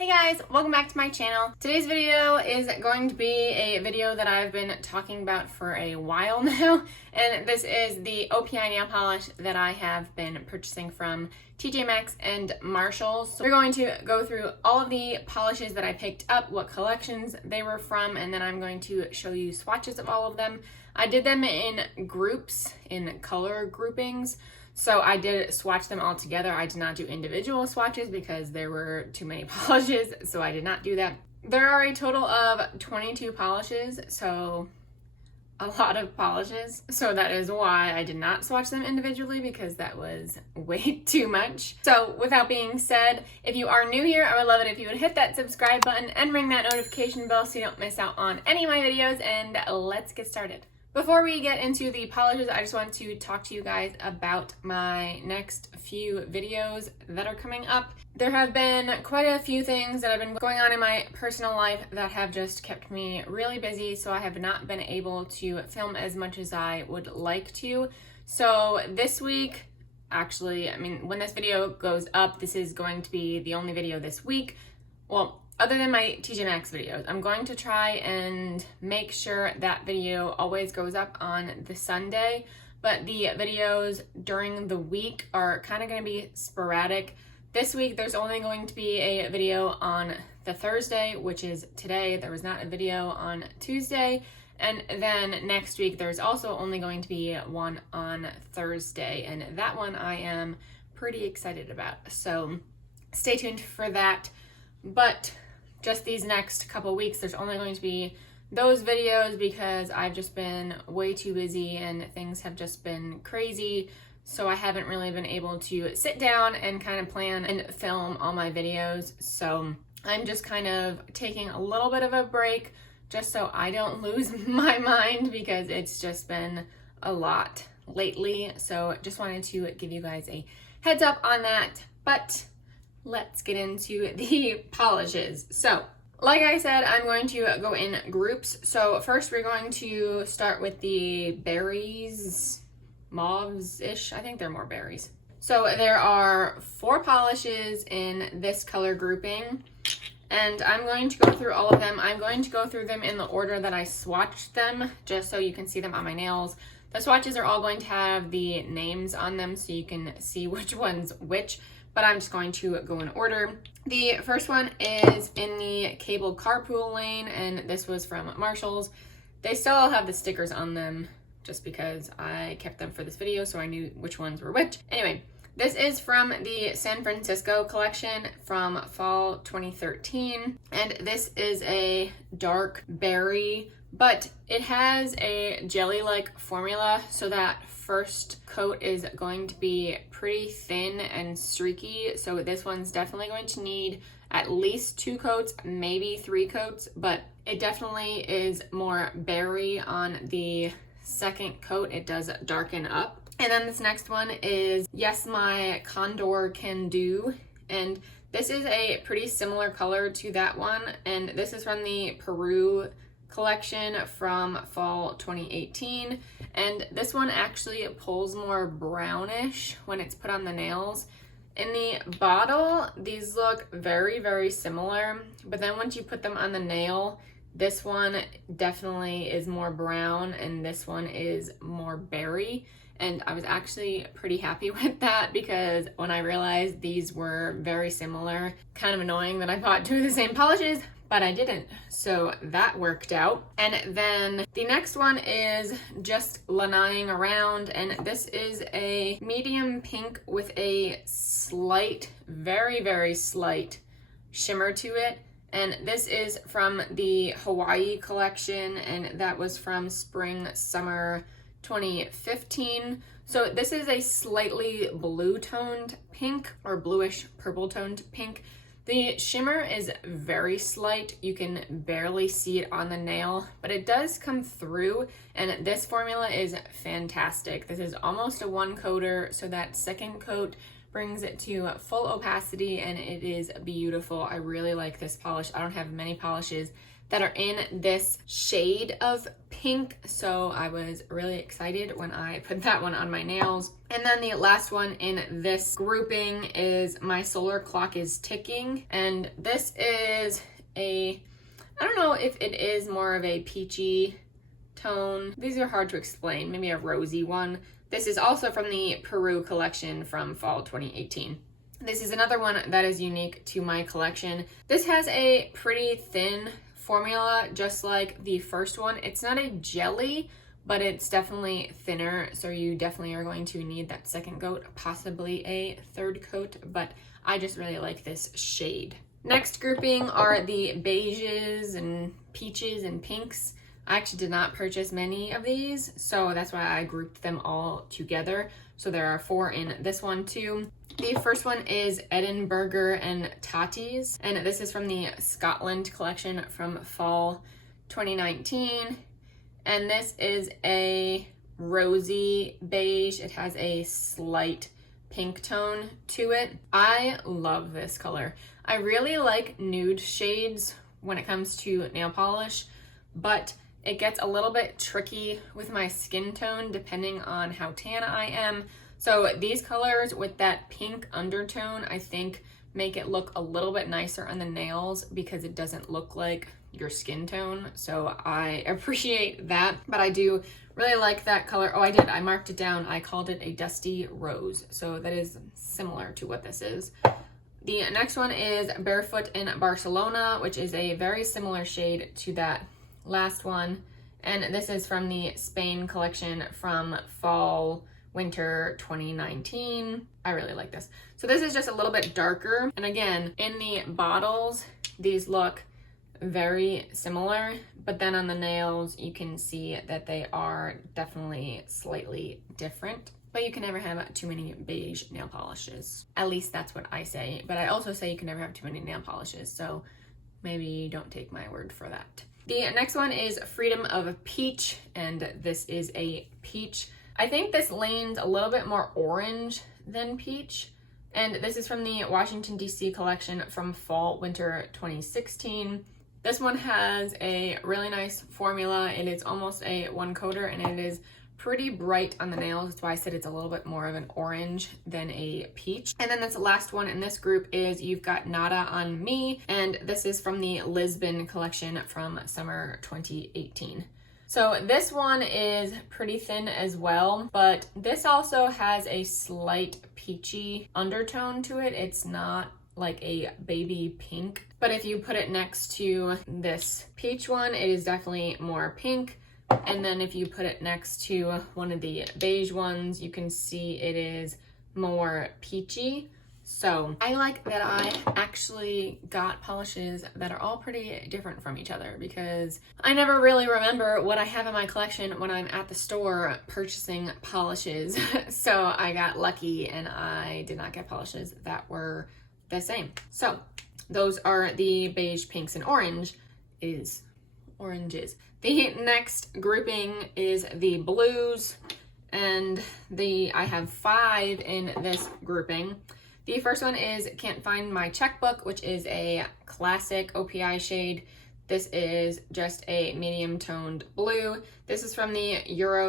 Hey guys, welcome back to my channel. Today's video is going to be a video that I've been talking about for a while now, and this is the OPI nail polish that I have been purchasing from TJ MAXX and Marshalls. So we're going to go through all of the polishes that I picked up, what collections they were from, and then I'm going to show you swatches of all of them. I did them in groups, in color groupings. So I did swatch them all together. I did not do individual swatches because there were too many polishes, so I did not do that. There are a total of 22 polishes, so a lot of polishes. So that is why I did not swatch them individually, because that was way too much. So with that being said, if you are new here, I would love it if you would hit that subscribe button and ring that notification bell so you don't miss out on any of my videos, and let's get started. Before we get into the polishes, I just want to talk to you guys about my next few videos that are coming up. There have been quite a few things that have been going on in my personal life that have just kept me really busy, so I have not been able to film as much as I would like to. So this week, actually, when this video goes up, this is going to be the only video this week. Well, other than my TJ MAXX videos, I'm going to try and make sure that video always goes up on the Sunday, but the videos during the week are kind of going to be sporadic. This week, there's only going to be a video on the Thursday, which is today. There was not a video on Tuesday. And then next week, there's also only going to be one on Thursday, and that one I am pretty excited about. So stay tuned for that. But just these next couple weeks, there's only going to be those videos because I've just been way too busy and things have just been crazy. So I haven't really been able to sit down and kind of plan and film all my videos. So I'm just kind of taking a little bit of a break just so I don't lose my mind, because it's just been a lot lately. So just wanted to give you guys a heads up on that. But let's get into the polishes. So, like I said, I'm going to go in groups. So first we're going to start with the berries, mauves-ish. I think they're more berries. So there are 4 polishes in this color grouping, and I'm going to go through all of them. I'm going to go through them in the order that I swatched them, just so you can see them on my nails. The swatches are all going to have the names on them so you can see which one's which, but I'm just going to go in order. The first one is in the cable carpool lane, and this was from Marshalls. They still have the stickers on them just because I kept them for this video, so I knew which ones were which. Anyway, this is from the San Francisco collection from fall 2013, and this is a dark berry, but it has a jelly-like formula, so that first coat is going to be pretty thin and streaky. So this one's definitely going to need at least 2 coats, maybe 3 coats, but it definitely is more berry on the second coat. It does darken up. And then this next one is Yes My Condor Can Do, and this is a pretty similar color to that one, and this is from the Peru collection from fall 2018, and this one actually pulls more brownish when it's put on the nails. In the bottle, these look very, very similar, but then once you put them on the nail, this one definitely is more brown and this one is more berry. And I was actually pretty happy with that, because when I realized these were very similar, kind of annoying that I bought 2 of the same polishes, but I didn't, so that worked out. And then the next one is just Lanaiing around, and this is a medium pink with a slight, very, very slight shimmer to it. And this is from the Hawaii collection, and that was from spring, summer 2015. So this is a slightly blue toned pink, or bluish purple toned pink. The shimmer is very slight. You can barely see it on the nail, but it does come through, and this formula is fantastic. This is almost a 1 coater, so that second coat brings it to full opacity, and it is beautiful. I really like this polish. I don't have many polishes that are in this shade of pink, so I was really excited when I put that one on my nails. And then the last one in this grouping is My Solar Clock is Ticking, and this is I don't know if it is more of a peachy tone. These are hard to explain, maybe a rosy one. This is also from the Peru collection from fall 2018. This is another one that is unique to my collection. This has a pretty thin formula, just like the first one. It's not a jelly, but it's definitely thinner, so you definitely are going to need that second coat, possibly a third coat, but I just really like this shade. Next grouping are the beiges and peaches and pinks. I actually did not purchase many of these, so that's why I grouped them all together. So there are 4 in this one too. The first one is Edinburgh-er and Tatties, and this is from the Scotland collection from fall 2019. And this is a rosy beige. It has a slight pink tone to it. I love this color. I really like nude shades when it comes to nail polish, but it gets a little bit tricky with my skin tone depending on how tan I am. So these colors with that pink undertone, I think, make it look a little bit nicer on the nails because it doesn't look like your skin tone. So I appreciate that, but I do really like that color. Oh, I marked it down. I called it a dusty rose. So that is similar to what this is. The next one is Barefoot in Barcelona, which is a very similar shade to that last one. And this is from the Spain collection from fall winter 2019. I really like this. So this is just a little bit darker. And again, in the bottles, these look very similar, but then on the nails, you can see that they are definitely slightly different. But you can never have too many beige nail polishes. At least that's what I say. But I also say you can never have too many nail polishes. So maybe don't take my word for that. The next one is Freedom of Peach, and this is a peach. I think this leans a little bit more orange than peach. And this is from the Washington, D.C. collection from fall winter 2016. This one has a really nice formula. It is almost a one coater, and it is pretty bright on the nails. That's why I said it's a little bit more of an orange than a peach. And then this last one in this group is You've Got Nata on Me, and this is from the Lisbon collection from summer 2018. So this one is pretty thin as well, but this also has a slight peachy undertone to it. It's not like a baby pink, but if you put it next to this peach one, it is definitely more pink. And then if you put it next to one of the beige ones, you can see it is more peachy. So I like that I actually got polishes that are all pretty different from each other, because I never really remember what I have in my collection when I'm at the store purchasing polishes. So I got lucky and I did not get polishes that were the same. So those are the beige, pinks, and oranges. The next grouping is the blues, and I have 5 in this grouping. The first one is Can't Find My Czechbook, which is a classic OPI shade. This is just a medium toned blue. This is from the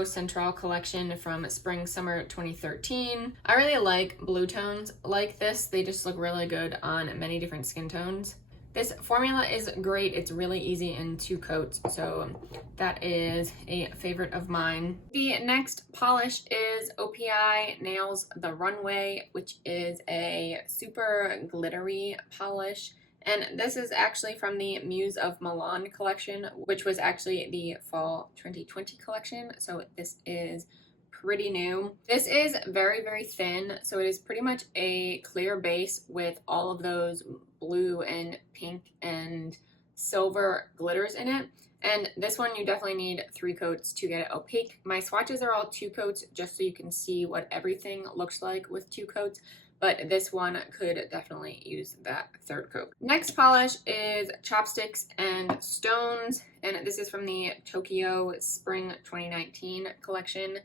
Centrale collection from spring summer 2013. I really like blue tones like this. They just look really good on many different skin tones. This formula is great. It's really easy in 2 coats, so that is a favorite of mine. The next polish is OPI Nails the Runway, which is a super glittery polish. And this is actually from the Muse of Milan collection, which was actually the fall 2020 collection. So this is pretty new. This is very, very thin. So it is pretty much a clear base with all of those blue and pink and silver glitters in it. And this one you definitely need 3 coats to get it opaque. My swatches are all 2 coats just so you can see what everything looks like with 2 coats. But this one could definitely use that 3rd coat. Next polish is Chopstix and Stones, and this is from the Tokyo Spring 2019 collection.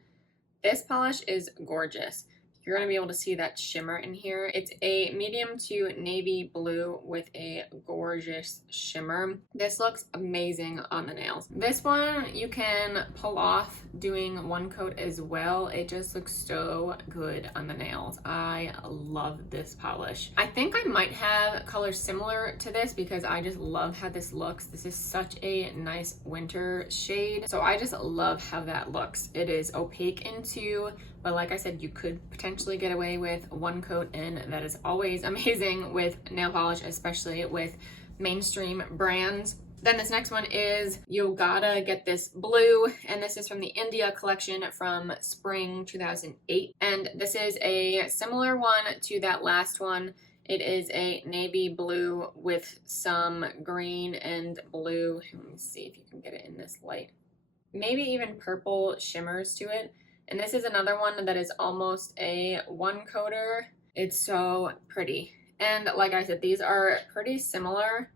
This polish is gorgeous. you're going to be able to see that shimmer in here. It's a medium to navy blue with a gorgeous shimmer. This looks amazing on the nails. This one you can pull off doing one coat as well. It just looks so good on the nails. I love this polish. I think I might have colors similar to this because I just love how this looks. This is such a nice winter shade. So I just love how that looks. It is opaque into, but like I said, you could potentially get away with one coat in. That is always amazing with nail polish, especially with mainstream brands. Then this next one is You Gotta Get This Blue, and this is from the India collection from spring 2008. And this is a similar one to that last one. It is a navy blue with some green and blue. Let me see if you can get it in this light. Maybe even purple shimmers to it. And this is another one that is almost a one coater. It's so pretty. And like I said, these are pretty similar,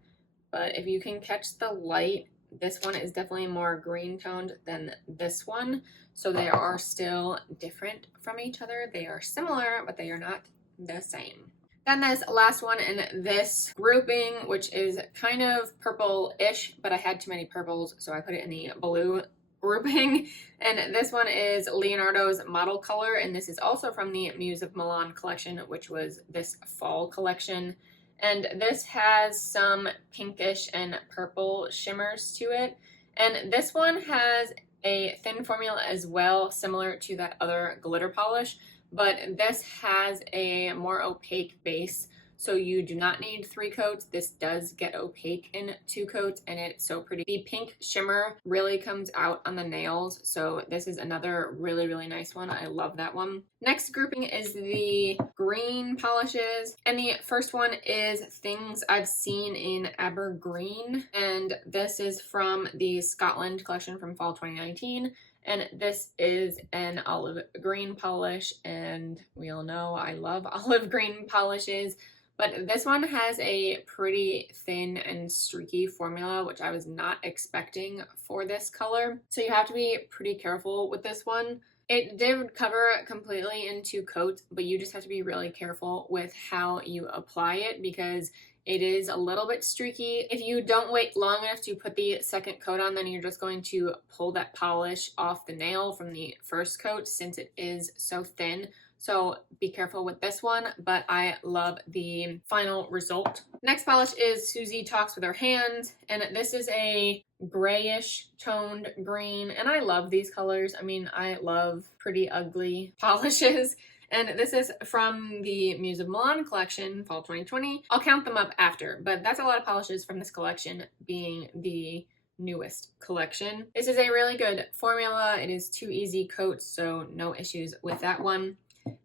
but if you can catch the light, this one is definitely more green toned than this one. So they are still different from each other. They are similar, but they are not the same. Then this last one in this grouping, which is kind of purple-ish, but I had too many purples, so I put it in the blue grouping. And this one is Leonardo's Model Color, and this is also from the Muse of Milan collection, which was this fall collection. And this has some pinkish and purple shimmers to it. And this one has a thin formula as well, similar to that other glitter polish, but this has a more opaque base. So you do not need 3 coats. This does get opaque in 2 coats, and it's so pretty. The pink shimmer really comes out on the nails, so this is another really, really nice one. I love that one. Next grouping is the green polishes, and the first one is Things I've Seen in Aberdeen, and this is from the Scotland collection from fall 2019. And this is an olive green polish, and we all know I love olive green polishes. But this one has a pretty thin and streaky formula, which I was not expecting for this color. So you have to be pretty careful with this one. It did cover completely in 2 coats, but you just have to be really careful with how you apply it because it is a little bit streaky. If you don't wait long enough to put the second coat on, then you're just going to pull that polish off the nail from the first coat since it is so thin. So be careful with this one, but I love the final result. Next polish is Susie Talks With Her Hands, and this is a grayish toned green, and I love these colors. I mean, I love pretty ugly polishes. And this is from the Muse of Milan collection, fall 2020. I'll count them up after, but that's a lot of polishes from this collection being the newest collection. This is a really good formula. It is 2 easy coats, so no issues with that one.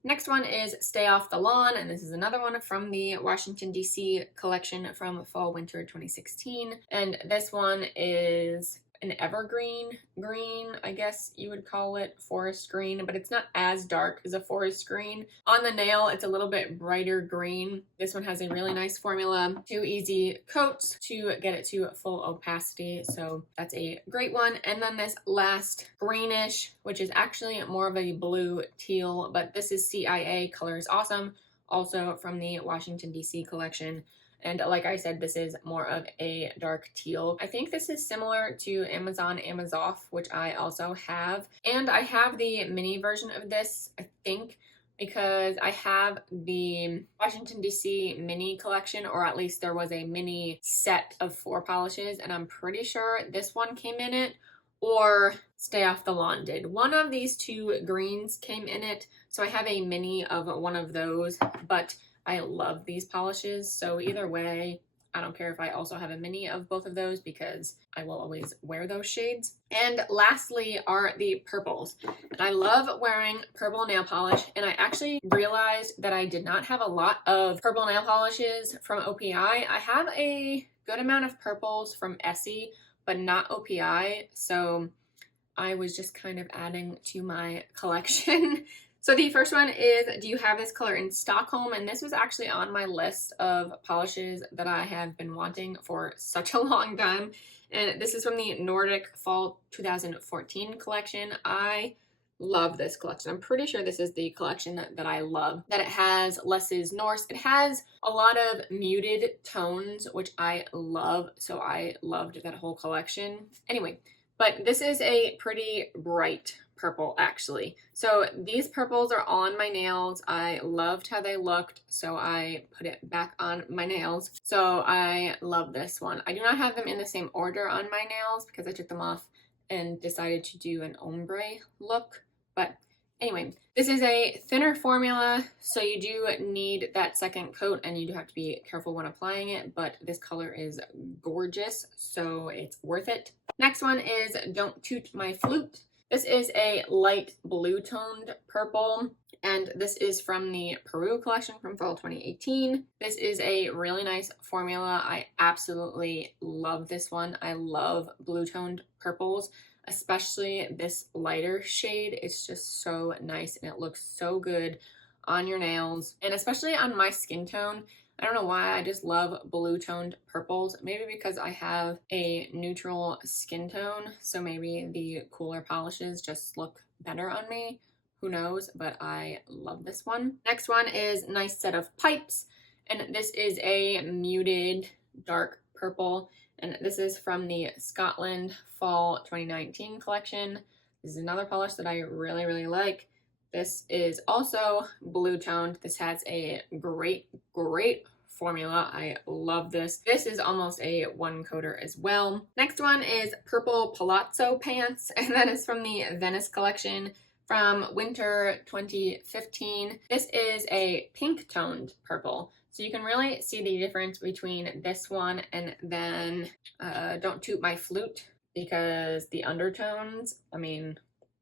Next one is Stay Off the Lawn, and this is another one from the Washington, D.C. collection from fall-winter 2016. And this one is an evergreen green, I guess you would call it, forest green, but it's not as dark as a forest green. On the nail, it's a little bit brighter green. This one has a really nice formula, 2 easy coats to get it to full opacity, so that's a great one. And then this last greenish, which is actually more of a blue teal, but this is CIA Color Is Awesome, also from the Washington, D.C. collection. And like I said, this is more of a dark teal. I think this is similar to Amazon Amazoff, which I also have. And I have the mini version of this, I think, because I have the Washington, D.C. mini collection, or at least there was a mini set of 4 polishes, and I'm pretty sure this one came in it, or Stay Off the Lawn did. One of these 2 greens came in it, so I have a mini of one of those, but I love these polishes, so either way, I don't care if I also have a mini of both of those because I will always wear those shades. And lastly are the purples. And I love wearing purple nail polish, and I actually realized that I did not have a lot of purple nail polishes from O.p.i. I have a good amount of purples from Essie, but not O.p.i, so I was just kind of adding to my collection. So the first one is Do You Have This Color in Stockholm? And this was actually on my list of polishes that I have been wanting for such a long time. And this is from the Nordic Fall 2014 collection. I love this collection. I'm pretty sure this is the collection that I love. That it has less is Norse. It has a lot of muted tones, which I love. So I loved that whole collection. Anyway, but this is a pretty bright purple actually. So these purples are on my nails. I loved how they looked, so I put it back on my nails. So I love this one. I do not have them in the same order on my nails because I took them off and decided to do an ombre look. But anyway, this is a thinner formula, so you do need that second coat and you do have to be careful when applying it, but this color is gorgeous, so it's worth it. Next one is Don't Toot My Flute. This is a light blue toned purple, and this is from the Peru collection from fall 2018. This is a really nice formula. I absolutely love this one. I love blue toned purples, especially this lighter shade. It's just so nice and it looks so good on your nails, and especially on my skin tone. I don't know why, I just love blue toned purples. Maybe because I have a neutral skin tone, so maybe the cooler polishes just look better on me. Who knows, but I love this one. Next one is Nice Set of Pipes, and this is a muted dark purple, and this is from the Scotland fall 2019 collection. This is another polish that I really like. This is also blue toned. This has a great formula. I love this. This is almost a one coater as well. Next one is Purple Palazzo Pants, and that is from the Venice collection from winter 2015. This is a pink toned purple. So you can really see the difference between this one and then Don't Toot My Flute, because the undertones, I mean,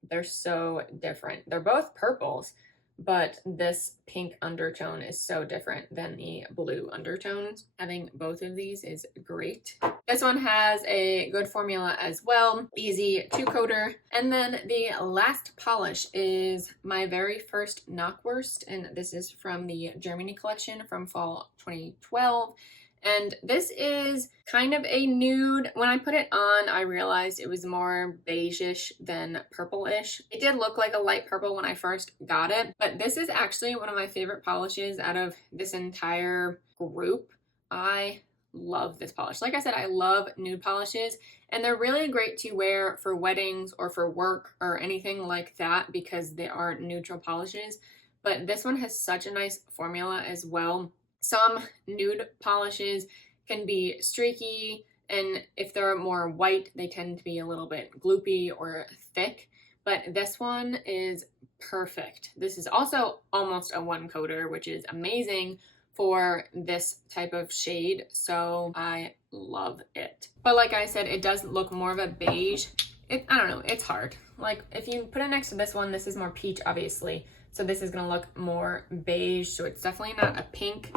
they're so different. They're both purples, but this pink undertone is so different than the blue undertones. Having both of these is great. This one has a good formula as well. Easy two coater. And then the last polish is my very first Knockwurst, and this is from the Germany collection from fall 2012. And this is kind of a nude. When I put it on, I realized it was more beige-ish than purple-ish. It did look like a light purple when I first got it, but this is actually one of my favorite polishes out of this entire group. I love this polish. Like I said, I love nude polishes, and they're really great to wear for weddings or for work or anything like that because they are neutral polishes. But this one has such a nice formula as well. Some nude polishes can be streaky, and if they're more white, they tend to be a little bit gloopy or thick, but this one is perfect. This is also almost a one coater, which is amazing for this type of shade, so I love it. But like I said, it does look more of a beige. I don't know, it's hard. Like if you put it next to this one, this is more peach, obviously. So this is gonna look more beige, so it's definitely not a pink,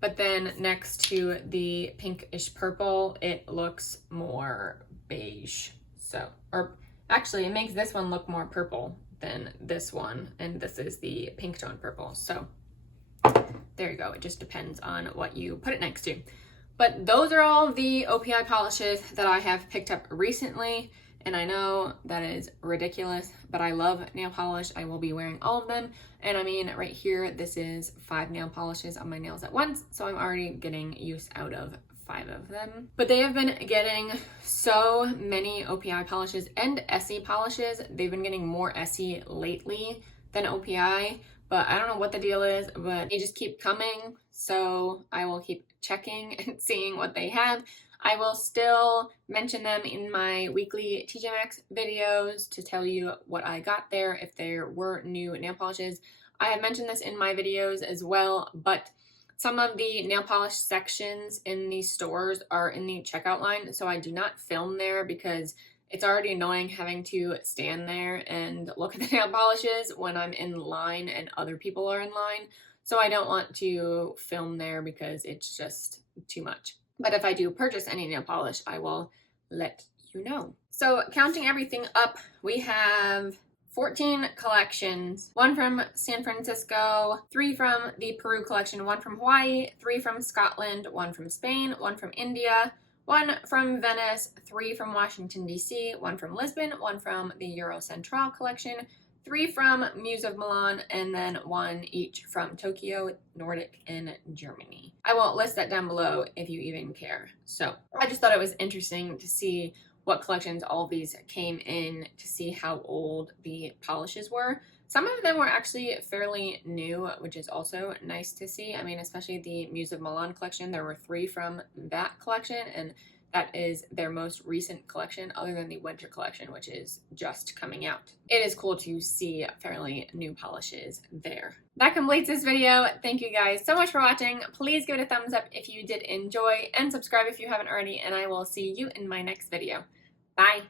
but then next to the pinkish purple, it looks more beige. So, or actually it makes this one look more purple than this one, and this is the pink tone purple. So there you go, it just depends on what you put it next to. But those are all the OPI polishes that I have picked up recently. And I know that is ridiculous, but I love nail polish. I will be wearing all of them. And I mean, right here, this is 5 nail polishes on my nails at once. So I'm already getting use out of 5 of them. But they have been getting so many OPI polishes and Essie polishes. They've been getting more Essie lately than OPI. But I don't know what the deal is, but they just keep coming. So I will keep checking and seeing what they have. I will still mention them in my weekly TJ MAXX videos to tell you what I got there if there were new nail polishes. I have mentioned this in my videos as well, but some of the nail polish sections in these stores are in the checkout line, so I do not film there because it's already annoying having to stand there and look at the nail polishes when I'm in line and other people are in line. So I don't want to film there because it's just too much. But if I do purchase any nail polish, I will let you know. So counting everything up, we have 14 collections, 1 from San Francisco, 3 from the Peru collection, 1 from Hawaii, 3 from Scotland, 1 from Spain, 1 from India, 1 from Venice, 3 from Washington, D.C., 1 from Lisbon, 1 from the Centrale collection, 3 from Muse of Milan, and then 1 each from Tokyo, Nordic, and Germany. I won't list that down below if you even care. So I just thought it was interesting to see what collections all of these came in, to see how old the polishes were. Some of them were actually fairly new, which is also nice to see. I mean, especially the Muse of Milan collection. There were 3 from that collection, and that is their most recent collection, other than the winter collection, which is just coming out. It is cool to see fairly new polishes there. That completes this video. Thank you guys so much for watching. Please give it a thumbs up if you did enjoy, and subscribe if you haven't already, and I will see you in my next video. Bye!